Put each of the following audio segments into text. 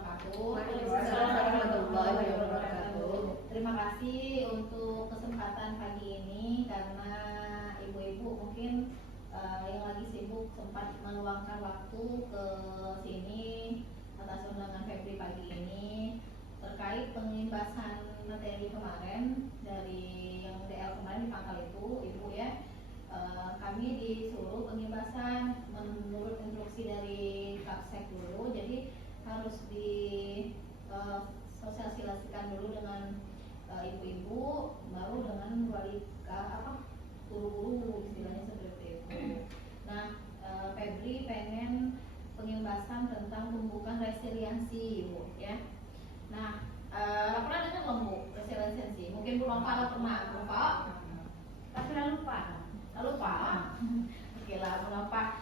wabarakatuh. Waalaikumsalam warahmatullahi wabarakatuh. Terima kasih untuk kesempatan pagi ini karena ibu-ibu mungkin yang lagi sibuk sempat meluangkan waktu ke sini atas undangan Febri pagi ini terkait pengimbasan materi kemarin dari yang DL kemarin di pangkal itu, ibu ya. Kami disuruh pengimbasan menurut instruksi dari Kapsek dulu, jadi harus di sosialisasikan dulu dengan ibu-ibu, baru dengan wali guru-guru istilahnya seperti itu. Nah, Febri pengen pengimbasan tentang tumbukan resiliensi, ibu ya. Nah, pernah dengar belum bu resiliensi? Mungkin Bu Lompa pernah, lupa? Tapi lupa. Oke lah, Bu Lompa.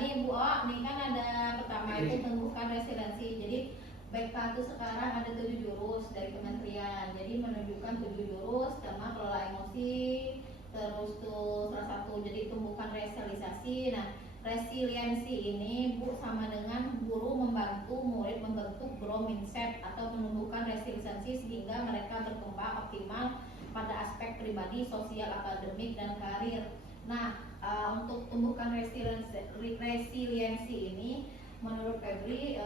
Nih Bu O, nih kan ada pertama itu tumbukan resiliensi. Jadi BK itu sekarang ada 7 jurus dari kementerian. Jadi menunjukkan 7 jurus sama kelola emosi, terus tuh salah satu jadi tumbukan resiliensi. Nah, resiliensi ini Bu sama dengan guru membantu murid membentuk grow mindset atau menumbuhkan resiliensi sehingga mereka berkembang optimal pada aspek pribadi, sosial, akademik, dan karir. Nah, untuk tumbuhkan resiliensi ini menurut Febri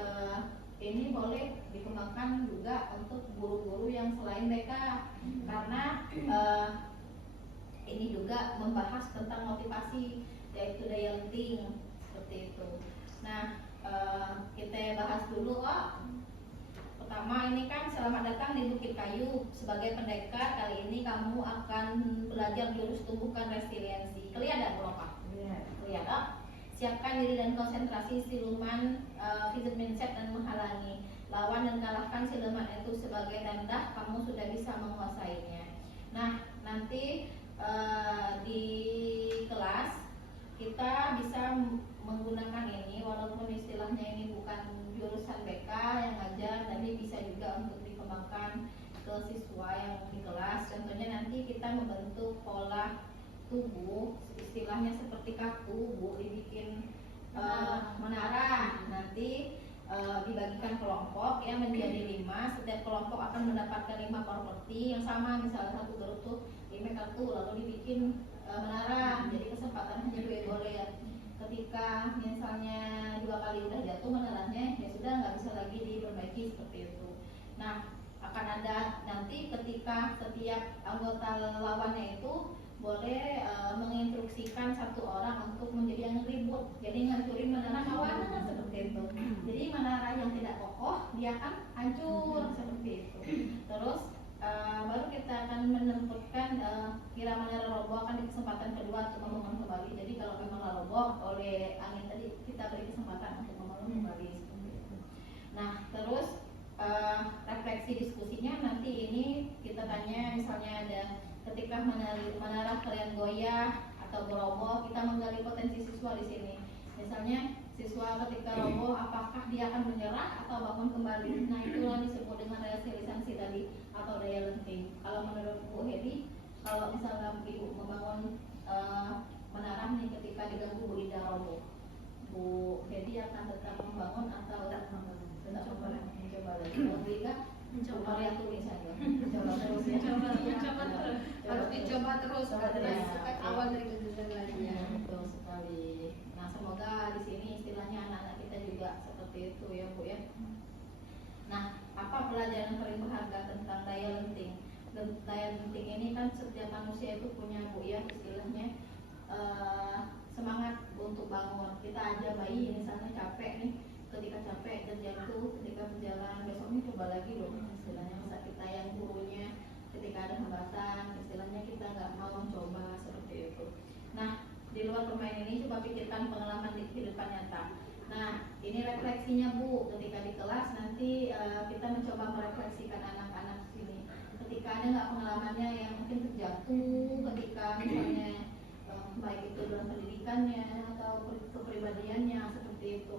ini boleh dikembangkan juga untuk guru-guru yang selain BK karena ini juga membahas tentang motivasi yaitu daya lenting seperti itu. Nah, kita bahas dulu pertama ini kan selamat datang di Bukit Kayu. Sebagai pendekar kali ini kamu akan belajar jurus tumbuhkan resiliensi. Kelihatan berapa? Kelihatan. Siapkan diri dan konsentrasi siluman fixed mindset dan menghalangi. Lawan dan kalahkan siluman itu sebagai tanda kamu sudah bisa menguasainya. Nah, nanti di kelas kita bisa menggunakan ini walaupun istilahnya ini bukan jurusan BK yang ngajar, tapi bisa juga untuk dikembangkan ke siswa yang di kelas. Contohnya nanti kita membentuk pola tubuh, istilahnya seperti kaku, Bu, dibikin menara. Nanti dibagikan kelompok ya menjadi 5. Setiap kelompok akan mendapatkan 5 properti yang sama. Misalnya satu grup tuh 5 kartu, lalu dibikin menara. Jadi kesempatan hanya 2 boleh ya. Ketika misalnya 2 kali udah jatuh menaranya, ya sudah nggak bisa lagi diperbaiki seperti itu. Nah, akan ada nanti ketika setiap anggota lawannya itu boleh menginstruksikan satu orang untuk menjadi yang ribut, jadi ngancurin menara kawanan seperti itu. Jadi menara yang tidak kokoh dia akan hancur seperti itu. Terus baru kita akan menentukan kira menara roboh akan di kesempatan kedua untuk membangun kembali. Jadi kalau memang roboh oleh angin tadi kita beri kesempatan untuk membangun kembali seperti itu. Nah, terus refleksi diskusinya nanti ini kita tanya misalnya ada ketika menara kalian goyah atau beroboh, kita menggali potensi siswa di sini. Misalnya siswa ketika roboh apakah dia akan menyerah atau bangun kembali. Nah, itulah disebut dengan resiliensi tadi atau daya lenting. Kalau menurut Bu Hedi, kalau misalnya Ibu membangun menara nih ketika diganggu Bu Ida roboh, Bu Hedi akan tetap membangun atau tetap mencoba lagi? Kalau Bu Ida mencoba lihat tulis saja. Mencoba terus ya. Harus dicoba terus. Awal dari kejadian lagi. Ya, betul sekali. Nah, semoga di sini istilahnya anak-anak kita juga seperti itu ya Bu ya. Nah, apa pelajaran paling berharga tentang daya lenting? Daya lenting ini kan setiap manusia itu punya Bu ya, istilahnya semangat untuk bangun. Kita aja bayi misalnya capek nih, ketika capek terjatuh, ketika berjalan besoknya coba lagi dong. Istilahnya masa kita yang gurunya ketika ada hambatan, istilahnya kita nggak mau mencoba seperti itu. Nah, di luar permainan ini coba pikirkan pengalaman di kehidupan nyata. Nah, ini refleksinya Bu, ketika di kelas nanti kita mencoba merefleksikan anak-anak sini. Ketika ada nggak pengalamannya yang mungkin terjatuh, ketika misalnya baik itu dalam pendidikannya atau kepribadiannya seperti itu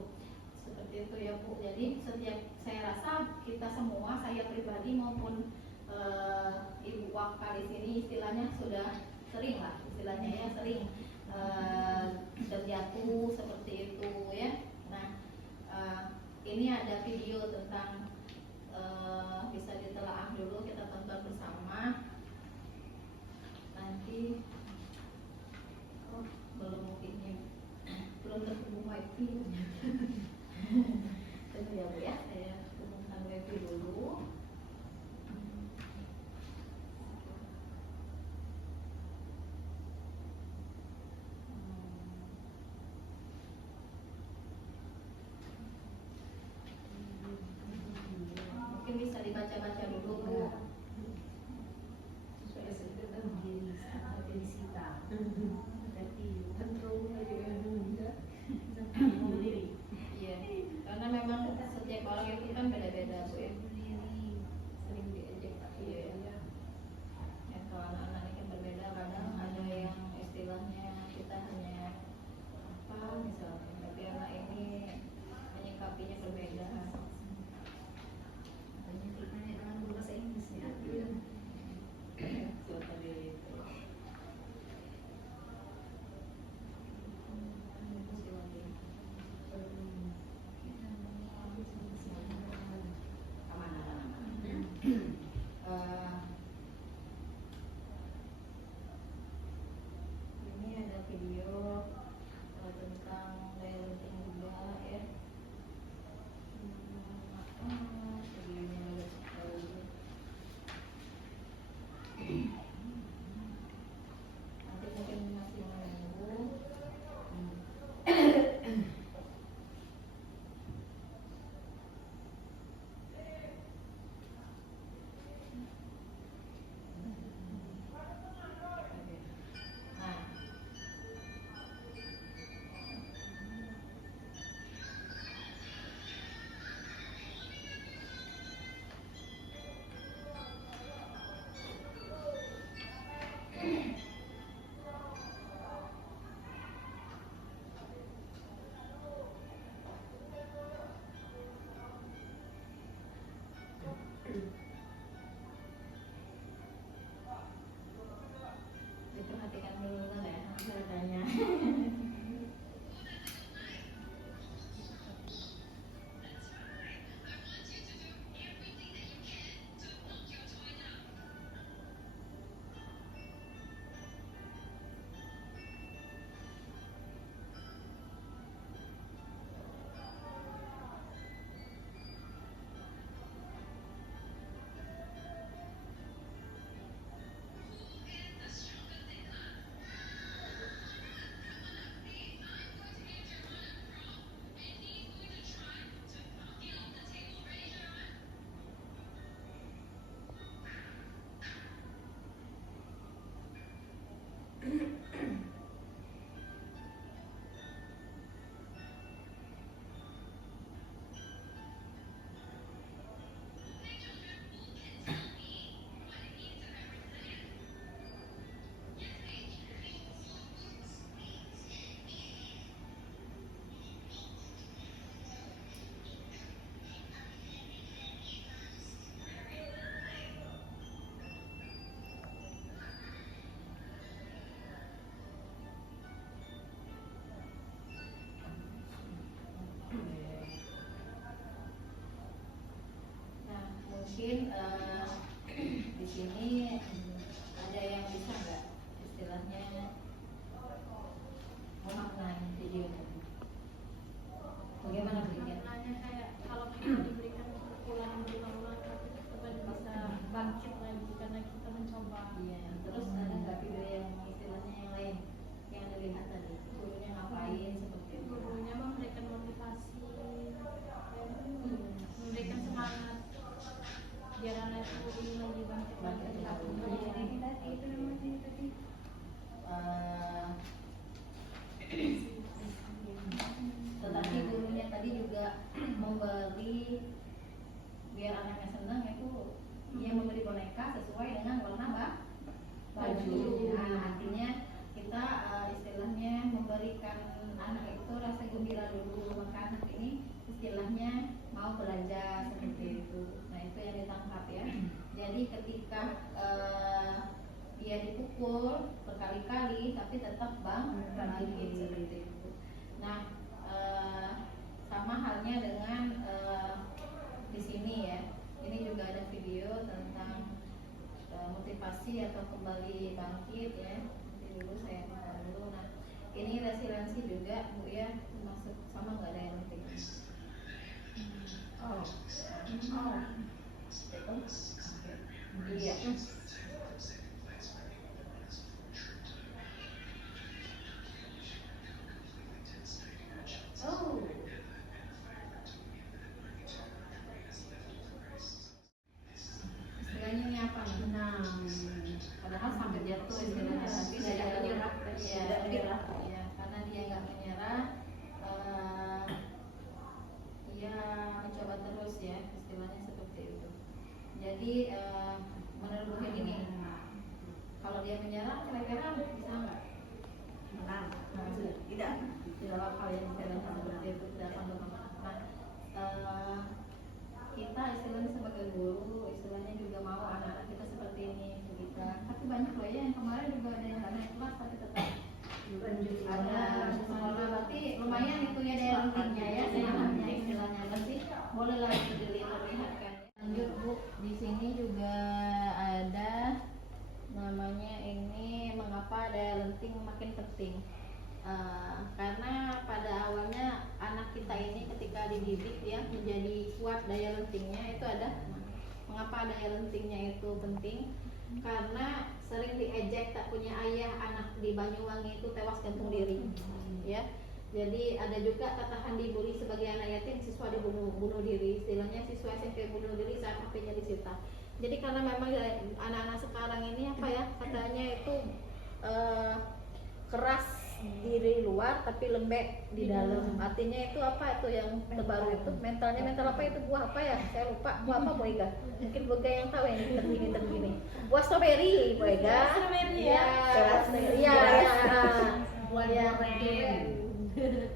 ya Bu. Jadi setiap saya rasa kita semua, saya pribadi maupun Ibu Waka di sini istilahnya sudah sering lah, istilahnya ya sering terjatuh seperti itu ya. Nah, ini ada video tentang bisa ditelaah dulu, kita tonton bersama. Nanti belum mungkinnya belum terhubung wifi. Tunggu ya Bu ya, saya hubungkan wifi dulu. Mungkin bisa dibaca-baca dulu Bu. Iya, karena memang setiap orang itu kan beda-beda Bu ya. Sering diejek iya ya. Ya kalau anak-anak ini kan berbeda, kadang ada yang istilahnya kita hanya apa misalnya, tapi anak ini menyikapinya berbeda. Banyak ceritanya dengan bahasa Inggris ya. Itu tadi itu. Ini ada video tentang daya lenting juga ya. Videonya agak jauh. Nanti mungkin masih menunggu. Nah, diperhatikan dulu kan ya harganya. Nah, mungkin di sini ada yang bisa nggak istilahnya memaknai video tadi? Bagaimana berikutnya? Maknanya kayak kalau kita diberikan pukulan berulang-ulang tapi kita bisa bangkit lagi karena kita mencoba. Iya, terus ada nggak video yang istilahnya yang lain yang Anda lihat tadi? Gurunya ngapain seperti itu? Gurunya memberikan motivasi, memberikan semangat biar anak itu ingin lagi bangkit lagi. Itu namanya tadi. Tetapi gurunya tadi juga memberi biar anaknya senang itu dia memberi boneka sesuai dengan warna baju. Nah, artinya kita istilahnya memberikan anak itu rasa gembira dulu, maka anak ini istilahnya mau belajar seperti itu. Nah, itu yang ditangkap ya. Jadi ketika dia dipukul berkali-kali tapi tetap bangkit seperti itu. Nah, sama sama halnya dengan di sini ya. Ini juga ada video tentang motivasi atau kembali bangkit ya. Nanti dulu saya buka dulu. Nah, ini resiliensi juga Bu ya, termasuk sama nggak daya lenting? Oh, iya. Oh. Istilahnya ini apa nih? Padahal sampai jatuh istilahnya, tapi daya menyerah, ya, karena dia nggak menyerah, dia mencoba terus ya, istilahnya seperti itu. Jadi menurut Bu Heni nih, kalau dia menyerah kira-kira bisa nggak? Menang? Tidak. Dalam hal yang istilahnya seperti itu tidak akan bermanfaat. Nah, kita istilahnya sebagai guru, istilahnya juga mau anak-anak kita seperti ini kita. Tapi banyak loh ya yang kemarin juga ada yang nggak naik kelas tapi tetap ada sekolah. Berarti lumayan itu ya daya lentingnya ya, sehatnya istilahnya. Berarti bolehlah dilihat-lihatkan. Lanjut Bu, di sini juga ada namanya ini mengapa daya lenting makin penting. Karena pada awalnya anak kita ini ketika dididik ya menjadi kuat daya lentingnya itu ada. Mengapa daya lentingnya itu penting? Karena sering diejek tak punya ayah, anak di Banyuwangi itu tewas gantung diri ya. Jadi ada juga katakan dibully sebagai anak yatim, siswa bunuh diri, istilahnya siswa SMP bunuh diri saat HP-nya disita. Jadi karena memang anak-anak sekarang ini apa ya katanya itu keras di luar tapi lembek di dalam. Artinya itu apa itu yang terbaru itu mental apa itu buah apa ya, saya lupa buah apa Bu Ega, mungkin Bu Ega yang tahu yang tergini buah strawberry Bu Ega ya, ya buah yang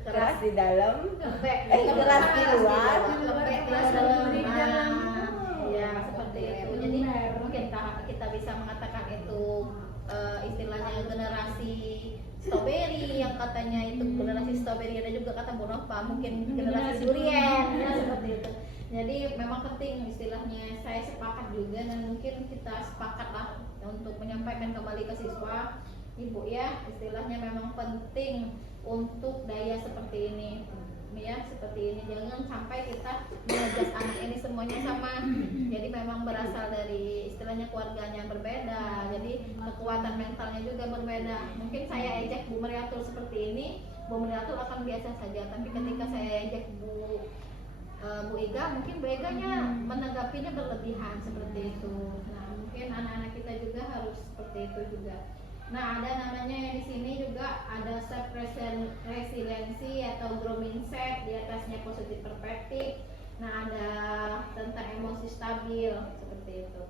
keras di dalam, lembek keras di luar, lembek keras di dalam ya seperti itu. Jadi mungkin kita bisa mengatakan itu istilahnya generasi strawberry yang katanya itu generasi strawberry, ada juga kata Bu Nova mungkin generasi durian ya seperti itu. Jadi memang penting istilahnya, saya sepakat juga dan mungkin kita sepakat lah untuk menyampaikan kembali ke siswa Ibu ya, istilahnya memang penting untuk daya seperti ini ya, seperti ini. Jangan sampai kita mengejas anak ini semuanya sama. Jadi memang berasal dari istilahnya keluarganya berbeda, jadi kekuatan mentalnya juga berbeda. Mungkin saya ejek Bu Meriatul seperti ini, Bu Meriatul akan biasa saja, tapi ketika saya ejek Bu Ega, mungkin Bu Eganya menanggapinya berlebihan seperti itu. Nah mungkin anak-anak kita juga harus seperti itu juga. Nah, ada namanya yang di sini juga ada self resiliency atau growth mindset, di atasnya positive perspective. Nah, ada tentang emosi stabil seperti itu.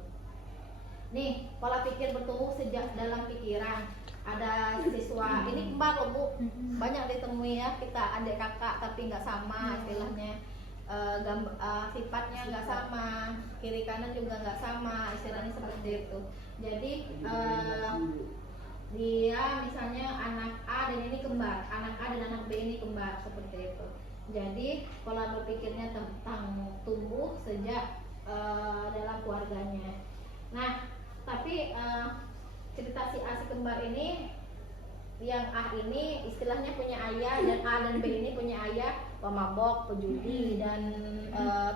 Nih, pola pikir bertumbuh sejak dalam pikiran. Ada siswa ini kembar loh Bu, banyak ditemui ya kita adik kakak tapi nggak sama istilahnya. Sifatnya nggak sama, kiri kanan juga nggak sama, istilahnya seperti itu. Jadi dia misalnya anak A dan ini kembar, anak A dan anak B ini kembar seperti itu. Jadi pola berpikirnya tentang tumbuh sejak dalam keluarganya. Nah, tapi cerita si A si kembar ini, yang A ini istilahnya punya ayah dan A dan B ini punya ayah pemabok, pejudi dan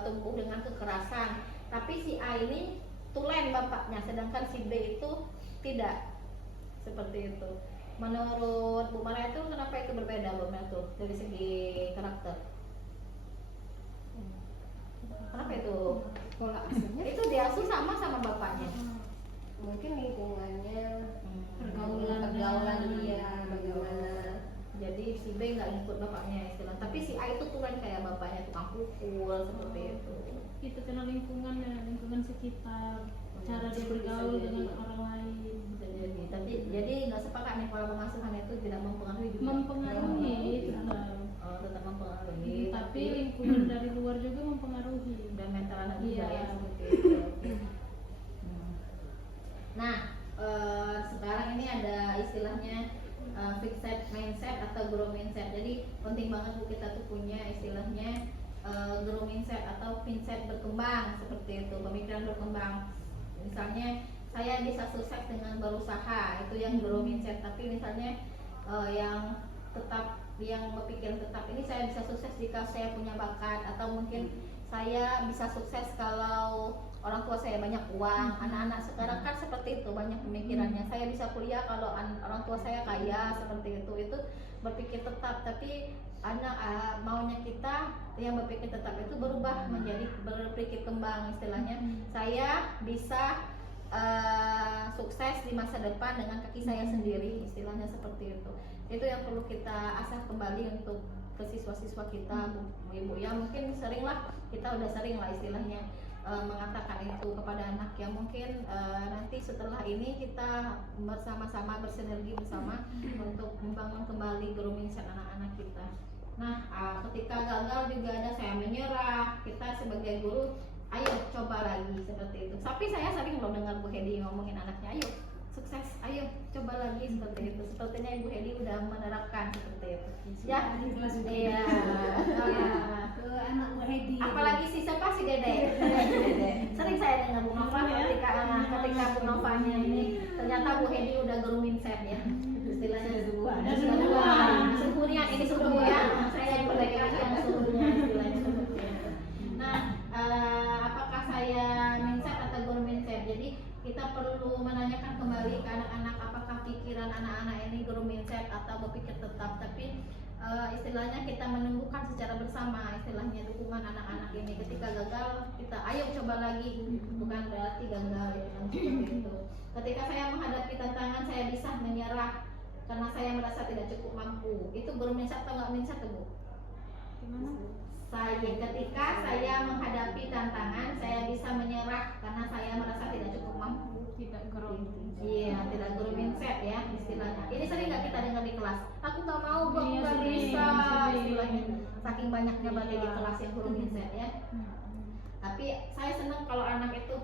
tumbuh dengan kekerasan. Tapi si A ini tulen bapaknya, sedangkan si B itu tidak. Seperti itu. Menurut Bu Maria itu kenapa itu berbeda Bu Maria tuh dari segi karakter? Kenapa itu? pola asuhnya Itu diasuh sama bapaknya. mungkin lingkungannya, Pergaulan dia bagaimana. Jadi si B nggak ngikut bapaknya istilah, tapi si A itu tulen kayak bapaknya, tukang pukul seperti itu. Itu karena lingkungan sekitar, cara dia bergaul dengan orang lain. Bisa jadi. Tapi jadi nggak sepakat nih pola pengasuhan itu tidak mempengaruhi juga. Mempengaruhi tetap. Tetap mempengaruhi. Tapi lingkungan dari luar juga mempengaruhi. Dan mental anak juga Iya. ya seperti itu. Nah, sekarang ini ada istilahnya fixed mindset atau guru mindset. Jadi penting banget Bu kita tuh punya istilahnya guru mindset atau mindset berkembang, seperti itu, pemikiran berkembang. Misalnya saya bisa sukses dengan berusaha, itu yang guru mindset. Tapi misalnya yang tetap, yang berpikir tetap, ini saya bisa sukses jika saya punya bakat, atau mungkin saya bisa sukses kalau orang tua saya banyak uang. Anak-anak sekarang kan seperti itu, banyak pemikirannya. Saya bisa kuliah kalau orang tua saya kaya, seperti itu. Itu berpikir tetap. Tapi anak maunya kita yang berpikir tetap itu berubah menjadi berpikir kembang, istilahnya. Saya bisa sukses di masa depan dengan kaki saya sendiri, istilahnya seperti itu. Itu yang perlu kita asah kembali untuk ke siswa-siswa kita, Bu-ibu ya. Mungkin kita udah sering lah istilahnya mengatakan itu kepada anak, yang mungkin nanti setelah ini kita bersama-sama bersinergi bersama untuk membangun kembali guru mindset anak-anak kita. Nah, ketika gagal juga ada saya menyerah, kita sebagai guru ayo coba lagi, seperti itu. Tapi saya sering loh dengar Bu Hedi ngomongin anaknya, ayo sukses, ayo coba lagi, seperti itu. Sepertinya Ibu Hedi udah menerapkan seperti itu. Ya, iya. Ke anak Bu Hedi. Apalagi si siapa, si Dede. Sering saya dengar Bu Nova ketika Bu Novanya ini ternyata Bu Hedi udah guru mindset ya. Istilahnya sudah dua. Suhunya ini suhu ya. Saya yang lagi yang suhunya, istilahnya seperti itu. Nah, apakah saya mindset atau guru mindset? Jadi kita perlu menanyakan kembali ke anak-anak, apakah pikiran anak-anak ini guru mindset atau berpikir tetap. Tapi istilahnya kita menumbuhkan secara bersama, istilahnya dukungan anak-anak ini. Ketika gagal, kita ayo coba lagi, bukan berarti gagal ya, kan, seperti itu. Ketika saya menghadapi tantangan, saya bisa menyerah karena saya merasa tidak cukup mampu. Itu guru mindset atau nggak mindset tuh, Bu? Ketika saya menghadapi tantangan, saya bisa menyerah karena saya merasa tidak cukup mampu. Tidak guru. Iya, tidak guru mindset ya istilahnya. Ini sering nggak kita dengar di kelas? Aku nggak mau, Bu, aku nggak bisa, istilahnya. Saking banyaknya berarti di kelas yang guru mindset ya. Tapi saya senang kalau anak itu,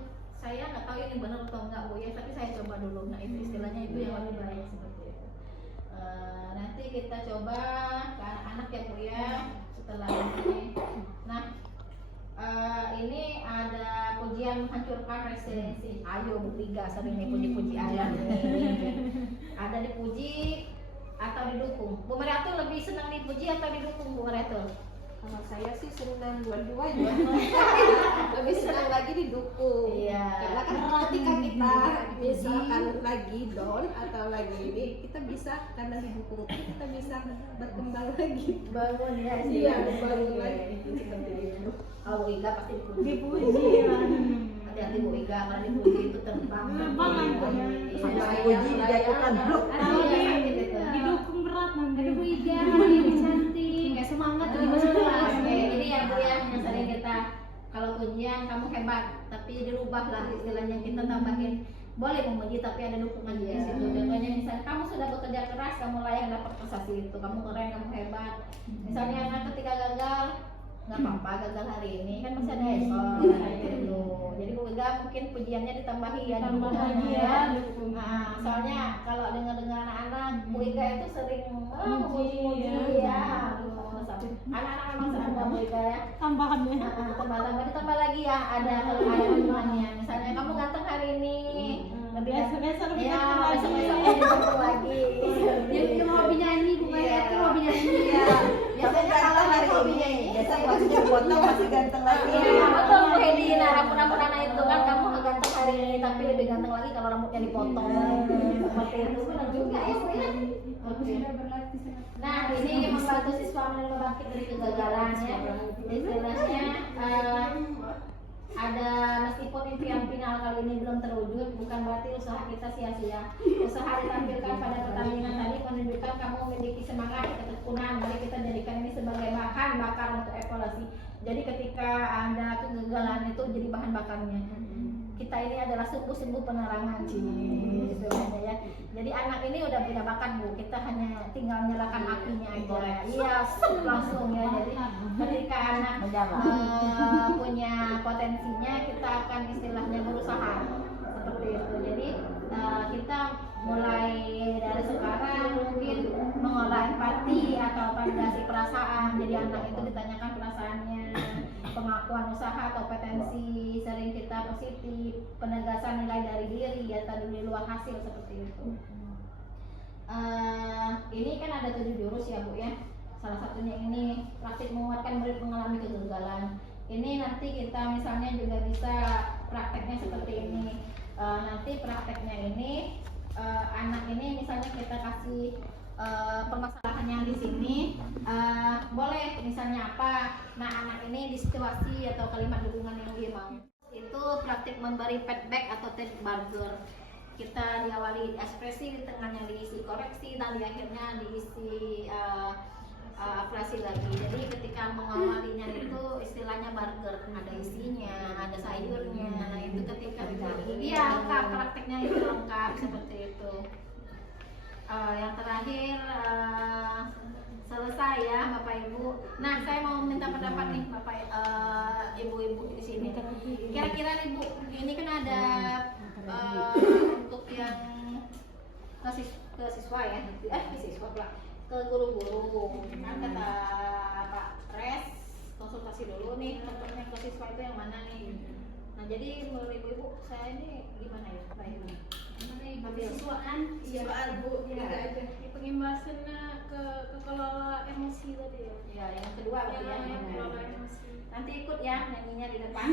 saya nggak tahu ini benar atau enggak, Bu ya, tapi saya coba dulu. Nah itu istilahnya itu yang lebih baik, seperti itu. Nanti kita coba ke anak-anak ya, Bu ya, setelah ini. Nah, ini ada pujian menghancurkan resiliensi. Ayo Bu Liga, sering nih puji-puji anak ini. Ada dipuji atau didukung? Bu Mariatul lebih senang dipuji atau didukung, Bu Mariatul? Kalau saya sih senang dua-duanya. Lebih senang lagi didukung. Iya. Karena kan ketika kita misalkan lagi down atau lagi ini, kita bisa karena didukung kita bisa berkembang lagi. Bangun ya, Iya, bangun lagi. Seperti itu. Oh, Bu Iga pasti dipuji. Dipuji. Hati-hati Bu Iga, kalau dipuji itu terbang. Terbangan. Dipuji dijatuhkan blok. Didukung berat nanti. Aduh Bu Iga, hari ini cantik, nggak semangat tuh di kelas. Jadi ya Bu ya, yang sering kita kalau pujian kamu hebat, tapi dirubah lah istilahnya, kita tambahin boleh memuji tapi ada dukungan di situ. Contohnya misalnya kamu sudah bekerja keras, kamu layak dapat prestasi itu, kamu keren, kamu hebat. Misalnya anak ketika gagal, nggak apa-apa gagal hari ini, kan masih ada esok. Gitu. Jadi Bu Iga mungkin pujiannya ditambahi ya, Tambah lagi ya, dukung. Nah, soalnya kalau dengar-dengar anak-anak, Bu Iga itu sering memuji-muji ya. Anak-anak memang seragam Bu Iga ya. Tambahannya. Ditambah lagi ya, ada kalau ada hubungannya. Misalnya kamu ganteng hari ini, lebih Besok lebih ya, ganteng lagi. besok lebih ganteng lagi. Dia mau hobi nyanyi, Bu Maya tuh hobi nyanyi. Iya. Biasanya kalau hari hobinya ini, Biasa waktu dipotong masih ganteng lagi. iya betul Bu Hedi. Nah, rambut-rambut anak itu kan kamu ganteng hari ini, tapi lebih ganteng lagi kalau rambutnya dipotong. Seperti itu benar juga ya Bu ya. Oke. Nah, ini membantu siswa menerima bangkit dari kegagalan ya. Istilahnya ada, meskipun impian final kali ini belum terwujud, bukan berarti usaha kita sia-sia. Usaha ditampilkan pada pertandingan tadi menunjukkan kamu memiliki semangat, ketekunan. Mari kita jadikan ini sebagai bahan bakar untuk evaluasi. Jadi ketika ada kegagalan itu jadi bahan bakarnya. Kita ini adalah sungguh-sungguh penerangan istilahnya ya. Jadi anak ini udah punya bakat Bu, kita hanya tinggal nyalakan apinya aja. Iya, langsung ya. Jadi ketika anak punya potensinya, kita akan istilahnya berusaha seperti itu. Jadi kita mulai dari sekarang mungkin mengolah empati esensi sering kita positif, penegasan nilai dari diri atau di luar hasil seperti itu. Ini kan ada 7 jurus ya Bu ya. Salah satunya ini praktik menguatkan murid mengalami kegagalan. Ini nanti kita misalnya juga bisa prakteknya seperti ini. Nanti prakteknya ini anak ini misalnya kita kasih permasalahannya di sini, boleh misalnya apa. Nah anak ini di situasi atau kalimat dukungan yang dia mau. Itu praktik memberi feedback atau take burger. Kita diawali ekspresi, di tengahnya diisi koreksi, dan di akhirnya diisi apresiasi lagi. Jadi ketika mengawalinya itu istilahnya burger, ada isinya, ada sayurnya. Nah itu ketika iya lengkap, prakteknya itu lengkap seperti itu. Yang terakhir selesai ya Bapak Ibu. Nah saya mau minta pendapat nih Bapak Ibu-ibu di sini. Kira-kira nih Bu, ini kan ada untuk yang ke siswa ya, ke siswa pula, ke guru-guru. Kan kata Pak Pres konsultasi dulu nih contohnya ke siswa itu yang mana nih. Nah jadi menurut ibu-ibu saya ini gimana ya baiknya? Siswaan Bu, pengimbasannya ke kelola emosi tadi ya. Ya yang kedua berarti ya. Yang kelola emosi. Nanti ikut ya nyanyinya di depan.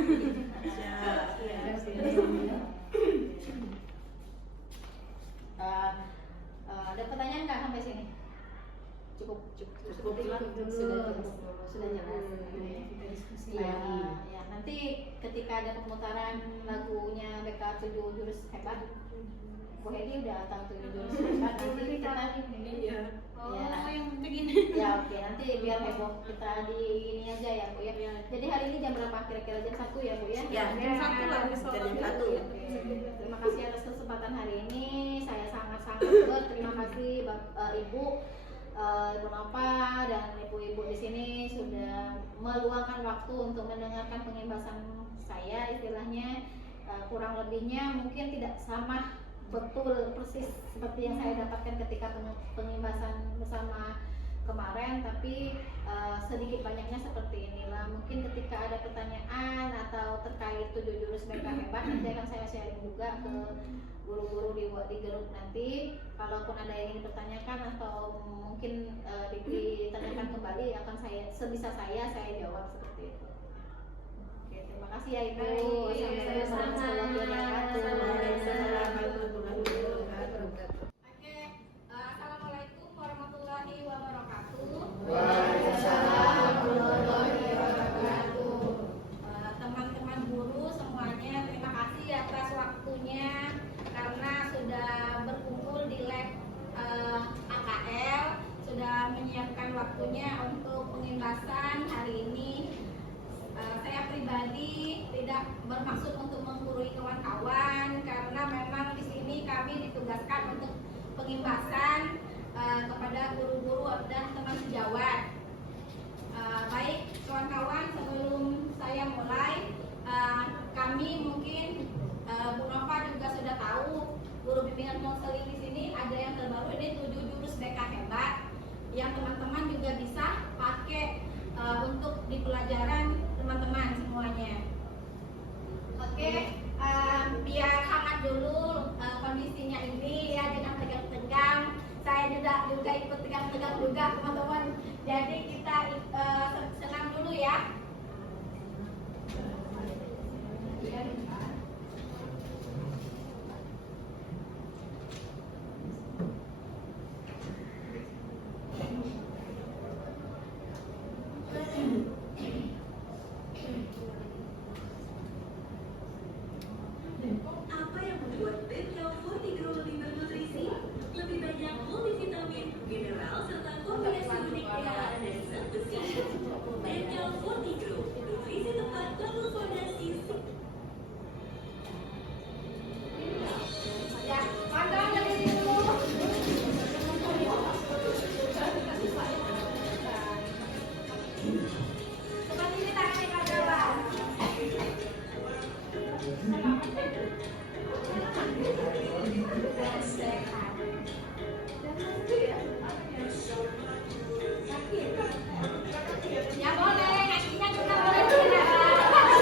Ada pertanyaan nggak sampai sini? Cukup sudah jelas. Kita diskusi Ya, lagi. ya, nanti ketika ada pemutaran lagunya BK 7 Jurus Hebat, Bu Hedi udah tahu 7 Jurus Hebat. Nanti kita Iya. Oh, ya. yang begini. Ya oke, nanti biar heboh kita di ini aja ya Bu ya. Jadi hari ini jam berapa? Kira-kira jam 1 ya Bu ya? Ya, Jam 1 lah besok. jam 1. Oke. Terima kasih atas kesempatan hari ini. Saya sangat-sangat berterima kasih Ibu, Ibu Nova dan ibu-ibu di sini sudah meluangkan waktu untuk mendengarkan pengimbasan saya. Istilahnya kurang lebihnya mungkin tidak sama betul persis seperti yang saya dapatkan ketika pengimbasan bersama kemarin, tapi sedikit banyaknya seperti inilah. Mungkin ketika ada pertanyaan atau terkait 7 jurus BK Hebat, nanti akan saya sharing juga ke guru-guru di grup nanti. Kalaupun ada yang ingin dipertanyakan atau mungkin ditanyakan kembali, akan saya sebisa saya jawab seperti itu. Oke, terima kasih ya Ibu. Assalamualaikum warahmatullahi wabarakatuh. Teman-teman guru semuanya, terima kasih atas waktunya karena sudah berkumpul di lab AKL, sudah menyiapkan waktunya untuk pengimbasan hari ini. Saya pribadi tidak bermaksud untuk menggurui kawan-kawan karena memang di sini kami ditugaskan untuk pengimbasan kepada guru-guru dan teman sejawat. Baik kawan-kawan, sebelum saya mulai, kami mungkin Bu Nova juga sudah tahu guru bimbingan konseling di sini ada yang terbaru, ini 7 jurus BK Hebat yang teman-teman juga bisa pakai untuk di pelajaran teman-teman semuanya. Oke, biar hangat dulu kondisinya ini ya, jangan tegang-tegang. Saya juga ikut tegang-tegang juga teman-teman. Jadi kita senang dulu ya. Apa yang membuat Benkel Fortigro lebih bernutrisi? Lebih banyak multivitamin, mineral, serta kombinasi unik pH dan zat besi. Benkel Fortigro, nutrisi tepat lalu fondasi. Ya, mangga dari dulu. Seperti ini tangannya Kak Jawa. Ya boleh, kakinya juga boleh digunakan.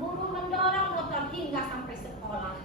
Guru mendorong motor hingga sampai sekolah.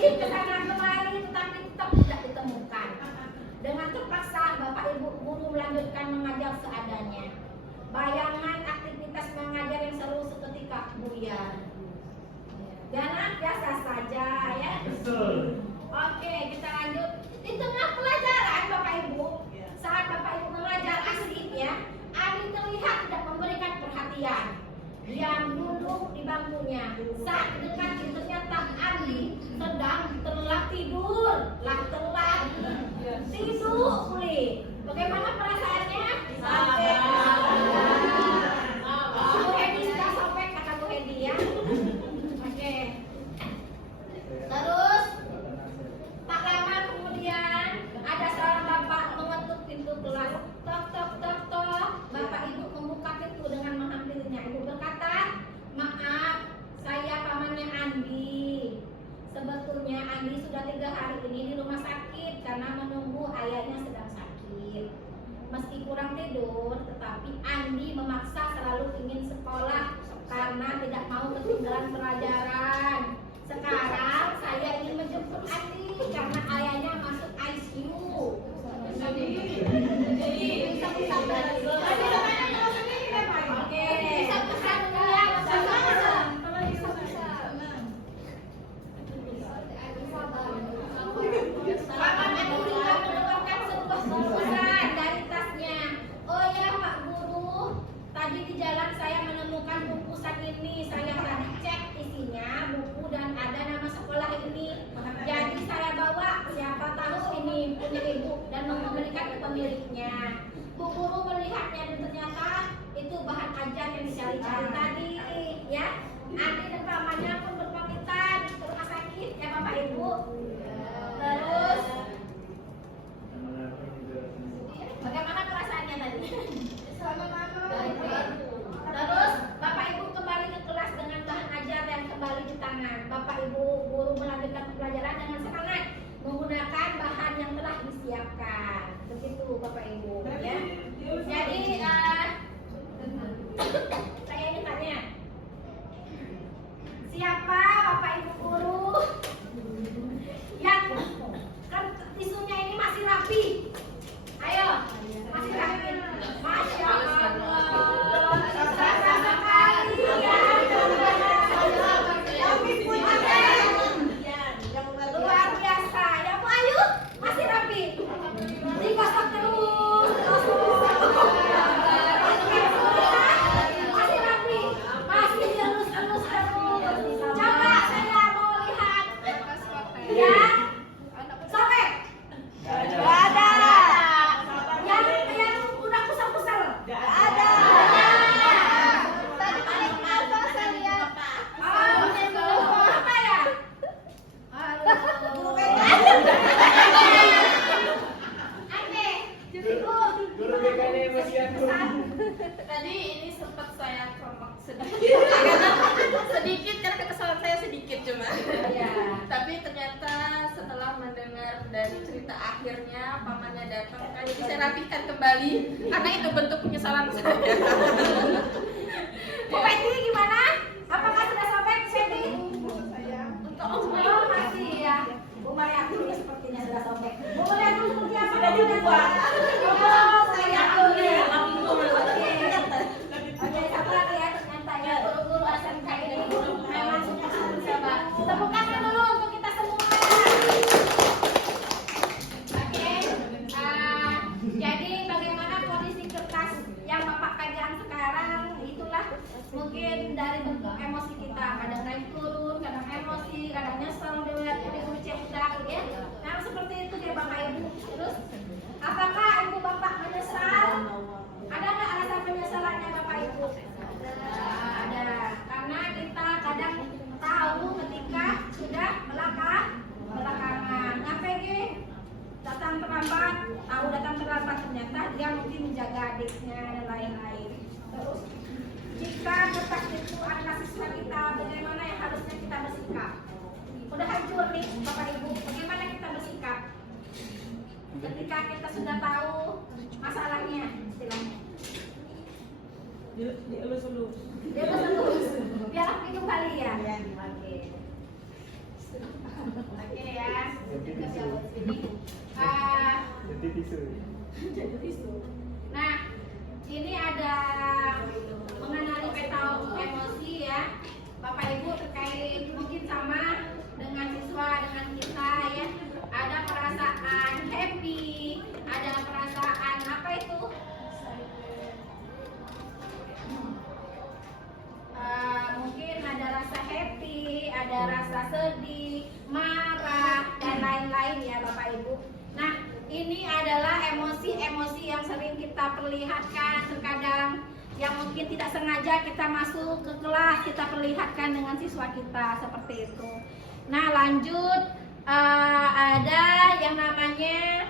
polisi ke sana kemari tetapi tetap tidak ditemukan. Dengan terpaksa Bapak Ibu guru melanjutkan mengajar seadanya. Bayangan aktivitas mengajar yang seru seketika buyar. Jangan biasa saja ya. Oke, kita lanjut. Di tengah pelajaran Bapak Ibu, saat Bapak Ibu mengajar asik ya, Adi terlihat tidak memberikan perhatian. Dia duduk di bangkunya. Saat dekat ternyata Adi sedang terlelap tidur. Telat tidur pulih. Bagaimana perasaannya? Bu Hedi sudah sobek kata Bu Hedi ya. Oke. Terus tak lama kemudian ada seorang bapak mengetuk pintu kelas. Tok tok tok tok. Bapak ibu membuka pintu dengan menghampirinya. Ibu berkata, maaf, saya pamannya Andi. Sebetulnya Andi sudah 3 hari ini di rumah sakit karena menunggu ayahnya sedang sakit. Meski kurang tidur, tetapi Andi memaksa selalu ingin sekolah karena tidak mau ketinggalan pelajaran. Sekarang saya ingin menjemput Andi karena ayahnya masuk ICU. Oke. Paman Andi juga mengeluarkan sebuah bungkusan dari tasnya. Oh ya Pak Guru, tadi di jalan saya menemukan bungkusan ini. Saya tadi cek isinya buku dan ada nama sekolah ini. Jadi saya bawa, siapa tahu ini punya ibu dan memberikan ke pemiliknya. Bu Guru melihatnya dan ternyata itu bahan ajar yang dicari-cari tadi, ya. Andi dan pamannya pun berpamitan ke rumah sakit, ya Bapak Ibu. Terus, bagaimana perasaannya tadi? Terus Bapak Ibu kembali ke kelas dengan bahan ajar yang kembali di tangan. Bapak Ibu guru melanjutkan pelajaran dengan semangat menggunakan bahan yang telah disiapkan. Begitu Bapak Ibu ya. Jadi saya ingin tanya, siapa Bapak Ibu guru yang kan tisunya ini masih rapi? Ayo, masih rapi. Masya Allah. Rasa sekali ya. Luar biasa. Ya Bu Ayu, masih rapi. Digosok terus. Masih rapi. Masih elus-elus terus. Coba saya mau lihat. Ya. Sobek. Gak ada. Yang udah kusel-kusel. Gak ada. Tadi paling apa saya lihat? Apa ya? Guru BK. Aneh. Guru BK-nya masih aku. Tadi ini sempat saya kromak sedikit. Sedikit karena kekesalan saya sedikit cuma. Ya. Tapi ternyata setelah mendengar dari cerita akhirnya pamannya datang kan jadi saya rapikan kembali karena itu bentuk penyesalan saya. Bu Peti gimana? Apakah sudah sobek Bu Peti? Oh masih ya. Bu Mariati ini sepertinya sudah sobek. Bu Mariati seperti apa? Sudah dibuat. Oh saya ya. Oke, satu lagi ya ternyata ya guru-guru SMK ini memang sungguh-sungguh sabar. Tepukan dulu untuk kita semua. Oke. Jadi bagaimana kondisi kertas yang Bapak pegang sekarang? Itulah mungkin dari bentuk emosi kita, kadang naik turun, kadang emosi, kadang nyesel dengan guru cetak ya. Nah seperti itu ya Bapak Ibu. Terus apakah Ibu Bapak menyesal? Ada nggak alasan penyesalannya Bapak Ibu? Ada. Karena kita kadang tahu ketika sudah belakangan. Ngapain datang terlambat, tahu datang terlambat ternyata dia mungkin menjaga adiknya dan lain-lain. Terus jika kertas itu adalah siswa kita, bagaimana yang harusnya kita bersikap? Udah hancur nih Bapak Ibu, bagaimana kita bersikap? Ketika kita sudah tahu masalahnya, istilahnya. Dielus dulu. Biar rapi kembali ya. Oke. Oke ya. Jadi tisu. Jadi tisu. Nah, ini ada mengenali peta emosi ya, Bapak Ibu, terkait mungkin sama dengan siswa dengan kita ya. Ada perasaan happy, ada perasaan apa itu? Mungkin ada rasa happy, ada rasa sedih, marah, dan lain-lain ya Bapak Ibu. Nah, ini adalah emosi-emosi yang sering kita perlihatkan terkadang yang mungkin tidak sengaja kita masuk ke kelas kita perlihatkan dengan siswa kita seperti itu. Nah, lanjut ada yang namanya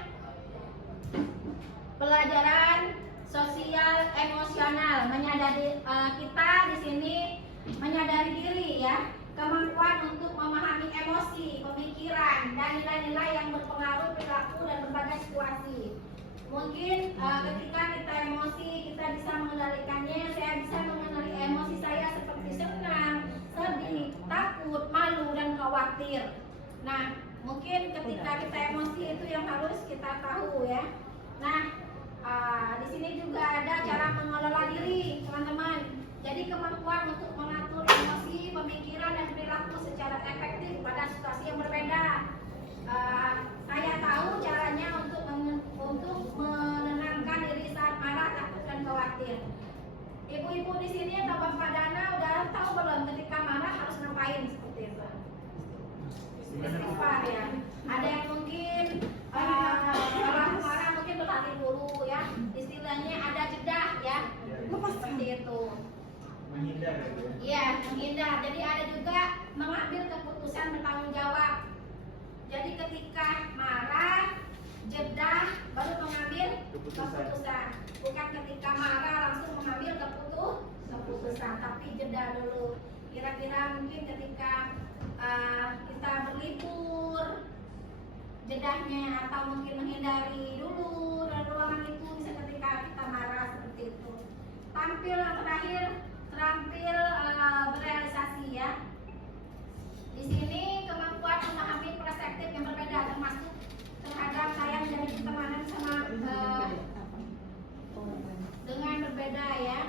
pelajaran sosial emosional, menyadari kita di sini menyadari diri ya, kemampuan untuk memahami emosi, pemikiran dan nilai-nilai yang berpengaruh perilaku dan berbagai situasi. Mungkin ketika kita emosi kita bisa mengendalikannya. Saya bisa mengenali emosi saya seperti senang, sedih, takut, malu dan khawatir. Nah, mungkin ketika kita emosi itu yang harus kita tahu ya. Nah, di sini juga ada cara mengelola diri, teman-teman. Jadi kemampuan untuk mengatur emosi, pemikiran dan perilaku secara efektif pada situasi yang berbeda. Saya tahu caranya untuk menenangkan diri saat marah, takut dan khawatir. Ibu-ibu di sini atau Bapak Dana udah tahu belum ketika marah harus ngapain seperti itu? Istighfar ya. Ada yang mungkin kalau marah mungkin berhenti dulu ya. Istilahnya ada jeda ya. Seperti itu. Menghindar ya. Iya, menghindar. Jadi ada juga mengambil keputusan bertanggung jawab. Jadi ketika marah, jeda, baru mengambil keputusan. Bukan ketika marah langsung mengambil keputusan, tapi jeda dulu. Kira-kira mungkin ketika kita berlibur, jedahnya atau mungkin menghindari dulu dan ruangan itu bisa ketika kita marah seperti itu. Tampil yang terakhir, terampil berealisasi ya. Di sini kemampuan memahami perspektif yang berbeda termasuk terhadap saya menjadi pertemanan sama dengan berbeda ya.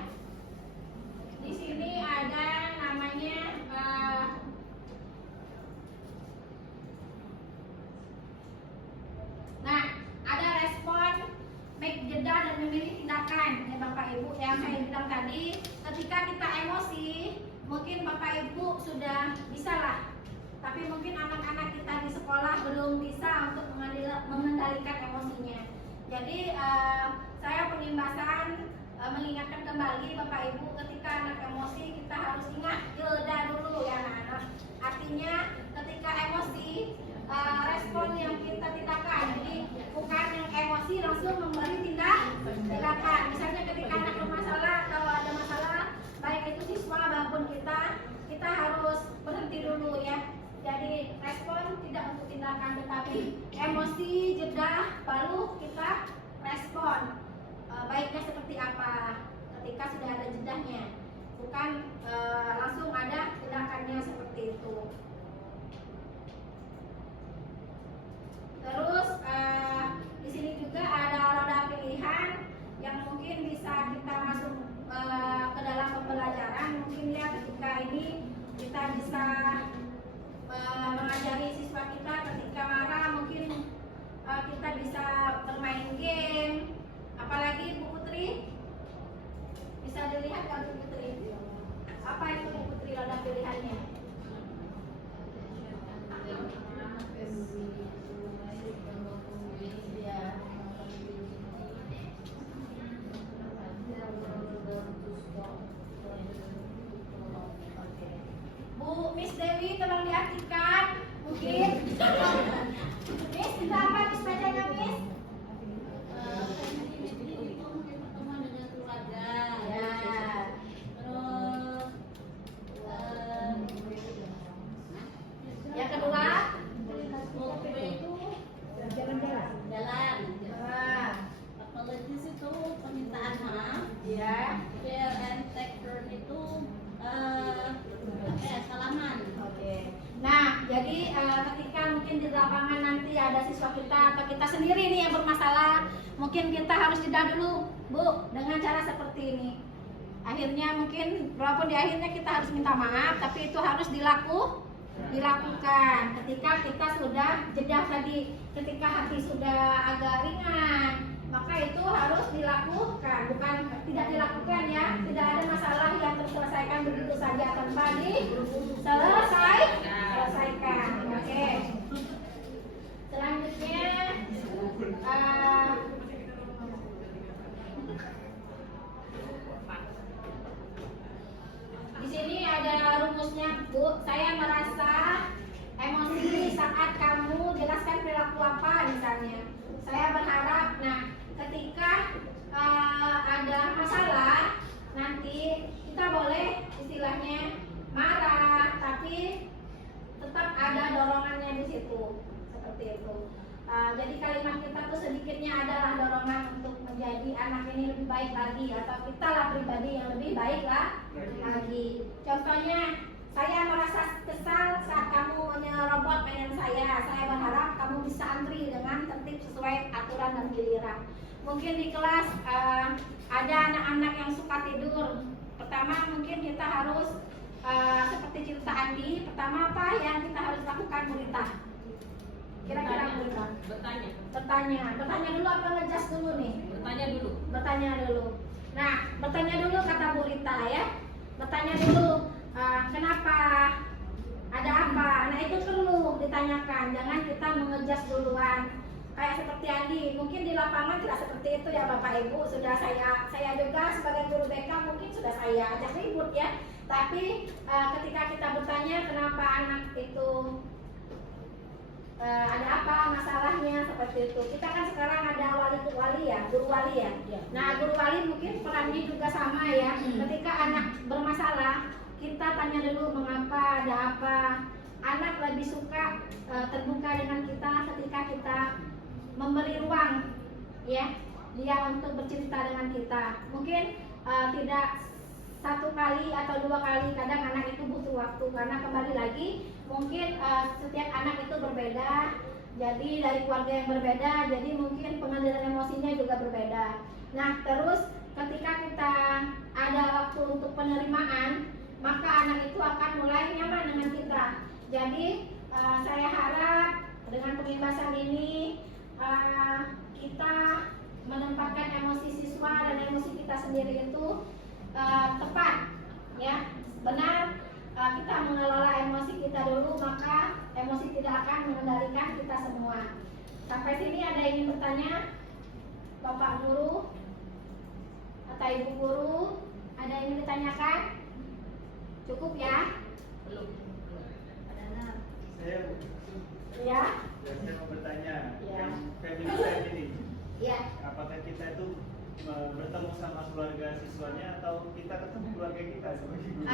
Di sini ada namanya nah, ada respon, make jeda dan memilih tindakan ya Bapak Ibu yang saya bilang tadi. Ketika kita emosi, mungkin Bapak Ibu sudah bisa lah. Tapi mungkin anak-anak kita di sekolah belum bisa untuk mengendalikan emosinya. Jadi saya penimbasan mengingatkan kembali Bapak Ibu, ketika anak emosi kita harus ingat jeda dulu ya anak-anak. Artinya ketika emosi respon yang kita tindakan. Jadi bukan yang emosi langsung memberi tindakan. Misalnya ketika anak bermasalah, kalau ada masalah baik itu siswa maupun kita harus berhenti dulu ya. Jadi respon tidak untuk tindakan, tetapi emosi jeda baru kita respon. Baiknya seperti apa ketika sudah ada jedahnya, bukan langsung ada tindakannya seperti itu. Terus di sini juga ada roda pilihan yang mungkin bisa kita masuk ke dalam pembelajaran. Mungkin ya ketika ini kita bisa mengajari siswa kita ketika marah, mungkin kita bisa bermain game. Apalagi Bu Putri bisa dilihat kalau Bu Putri apa itu Bu Putri roda pilihannya? Bu Miss Dewi tolong diartikan mungkin. Miss kita apa di sepedanya Miss? Yang kedua, jalan. Apologies itu permintaan maaf. Ya. Share and take turn itu salaman. Oke. Nah, jadi siswa kita atau kita sendiri nih yang bermasalah, mungkin kita harus jeda dulu, Bu, dengan cara seperti ini. Akhirnya mungkin walaupun di akhirnya kita harus minta maaf, tapi itu harus dilakukan ketika kita sudah jeda tadi, ketika hati sudah agak ringan, maka itu harus dilakukan, bukan tidak dilakukan ya. Tidak ada masalah yang terselesaikan begitu saja tanpa diselesaikan. Oke. Selanjutnya di sini ada rumusnya, Bu. Saya merasa emosi saat kamu jelaskan perilaku apa misalnya. Saya berharap, nah ketika ada masalah nanti kita boleh istilahnya marah, tapi tetap ada dorongannya di situ, seperti itu. Jadi kalimat kita tuh sedikitnya adalah dorongan untuk menjadi anak ini lebih baik lagi, atau kita lah pribadi yang lebih baik lagi. Contohnya, saya merasa kesal saat kamu menyerobot mainan saya. Saya berharap kamu bisa antri dengan tertib sesuai aturan dan giliran. Mungkin di kelas ada anak-anak yang suka tidur. Pertama mungkin kita harus seperti cerita Andi. Pertama apa yang kita harus lakukan, Bu Rita? Kira-kira Bu Rita? Bertanya dulu apa ngejas dulu nih? Bertanya dulu. Nah, bertanya dulu kata Bu Rita ya. Bertanya dulu. Kenapa? Ada apa? Nah itu perlu ditanyakan. Jangan kita mengejas duluan. Kayak seperti Andi, mungkin di lapangan tidak seperti itu ya Bapak Ibu. Sudah saya juga sebagai guru BK mungkin sudah saya ajak ribut ya. Tapi ketika kita bertanya kenapa anak itu ada apa masalahnya seperti itu. Kita kan sekarang ada wali ya, guru wali ya. Nah guru wali mungkin perannya juga sama ya. Ketika anak bermasalah, kita tanya dulu mengapa, ada apa. Anak lebih suka terbuka dengan kita ketika kita memberi ruang ya dia untuk bercerita dengan kita. Mungkin tidak satu kali atau dua kali, kadang anak itu butuh waktu karena kembali lagi mungkin setiap anak itu berbeda, jadi dari keluarga yang berbeda, jadi mungkin pengendalian emosinya juga berbeda. Nah terus ketika kita ada waktu untuk penerimaan, maka anak itu akan mulai nyaman dengan kita. Jadi saya harap dengan pembebasan ini kita menempatkan emosi siswa dan emosi kita sendiri itu tepat ya, benar. Kita mengelola emosi kita dulu, maka emosi tidak akan mengendalikan kita semua. Sampai sini ada yang ingin bertanya, Bapak Guru atau Ibu Guru, ada yang ingin ditanyakan? Cukup ya? Belum. Saya Ya. saya mau bertanya, Ya. yang family time ini, Ya. apakah kita itu bertemu sama keluarga siswanya atau kita ketemu keluarga kita sebagai guru?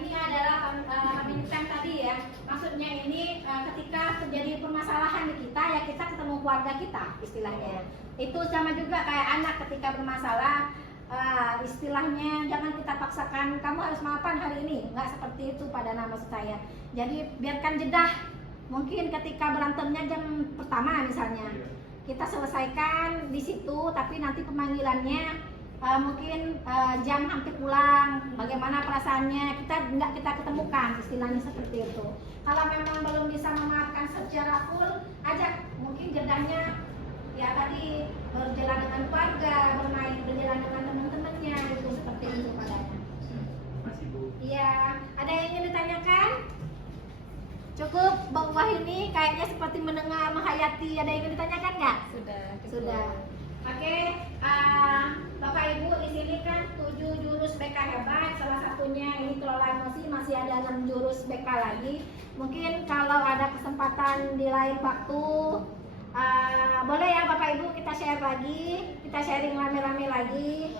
Ini adalah pembicaraan tadi ya. Maksudnya ini ketika terjadi permasalahan di kita ya kita ketemu keluarga kita istilahnya. Itu sama juga kayak anak ketika bermasalah, istilahnya jangan kita paksakan kamu harus maafan hari ini. Nggak seperti itu pada maksud saya. Jadi biarkan jeda. Mungkin ketika berantemnya jam pertama misalnya, kita selesaikan di situ, tapi nanti pemanggilannya mungkin jam hampir pulang. Bagaimana perasaannya kita ketemukan, istilahnya seperti itu. Kalau memang belum bisa memaafkan secara full, ajak mungkin jedanya ya tadi berjalan dengan keluarga, berjalan dengan teman-temannya itu seperti itu padanya. Masih Bu. Iya, ada yang ingin ditanyakan? Cukup, Mbak Wahini kayaknya seperti mendengar menghayati. Ada yang ingin ditanyakan nggak? Sudah. Oke, Bapak Ibu di sini kan 7 jurus BK hebat. Salah satunya ini kelola emosi, masih ada 6 jurus BK lagi. Mungkin kalau ada kesempatan di lain waktu, boleh ya Bapak Ibu kita share lagi, kita sharing rame-rame lagi.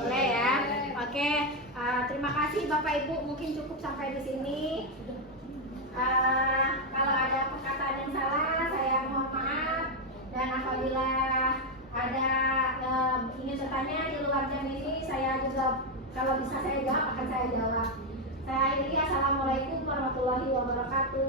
Boleh ya. Oke, terima kasih Bapak Ibu. Mungkin cukup sampai di sini. Kalau ada perkataan yang salah, saya mohon maaf. Dan apabila ada ingin bertanya di luar jam ini, saya juga kalau bisa saya jawab akan saya jawab. Saya akhiri, assalamualaikum warahmatullahi wabarakatuh.